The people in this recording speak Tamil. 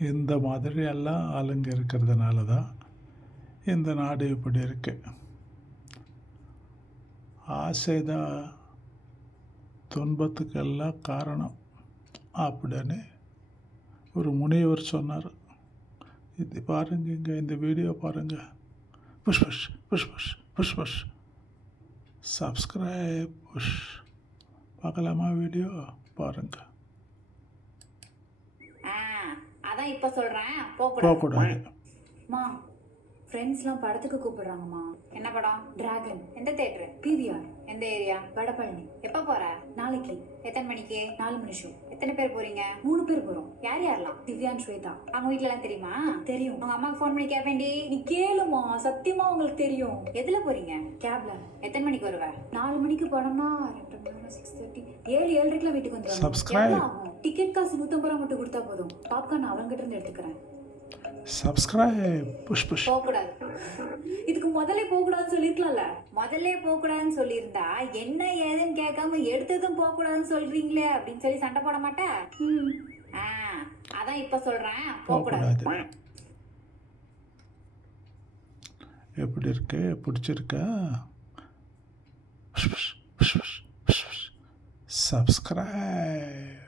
இந்த மாதிரி எல்லாம் ஆளுங்க இருக்கிறதுனால தான் இந்த நாடு இப்படி இருக்கு. ஆசை தான் துன்பத்துக்கெல்லாம் காரணம் அப்படின்னு ஒரு முனிவர் சொன்னார். இது பாருங்க இங்கே இந்த வீடியோ பாருங்க. Push push push push push push. Subscribe push. பார்க்கலாமா வீடியோ? பாருங்கள் ஆ அதான் இப்ப சொல்றேன். போகக்கூடாது மா. ஃப்ரெண்ட்ஸ்லாம் படத்துக்கு கூப்பிடுறாங்கம்மா. என்ன படம்? டிராகன் எந்த தேட்டர் பிவிஆர் எந்த ஏரியா வடபழனி. எப்ப போற? நாளைக்கு. எத்தனை மணிக்கு? நாலு மணி ஷோ எத்தனை பேர் போறீங்க? மூணு பேர் போறோம். யார் யாரெல்லாம்? திவ்யான் ஸ்வேதா. அவங்க வீட்ல எல்லாம் தெரியுமா? தெரியும். அவங்க அம்மாக்கு ஃபோன் பண்ணி கேப்பேன்டி. நீ கேளுமா. சத்தியமா உங்களுக்கு தெரியும். எதுல போறீங்க? கேப்ல எத்தனை மணிக்கு வருவ? நாலு மணிக்கு படம்னா ரெண்டு மணி நேரம் சிக்ஸ் தேர்ட்டி ஏழு ஏழரைக்குலாம் வீட்டுக்கு வந்துடுவாங்க டிக்கெட் காசு நூத்தம்பது ரூபா மட்டும் கொடுத்தா போதும். பாப்கார்ன் அவங்ககிட்ட இருந்து எடுத்துக்கிறேன். சப்ஸ்கிரைப் புஷ் புஷ் போகக்கூடாது. இதுக்கு முதல்ல போகக்கூடாதுன்னு சொல்லிருக்கலாம்ல முதல்ல போகக்கூடாதுன்னு சொல்லியிருந்தா என்ன ஏதுன்னு கேட்காம எடுத்ததும் போகக்கூடாதுன்னு சொல்றீங்களே அப்படின்னு சொல்லி சண்டை போட மாட்டேன். ஆ அதான் இப்ப சொல்றேன். போகக்கூடாது. எப்படி இருக்கு? பிடிச்சிருக்கா? Subscribe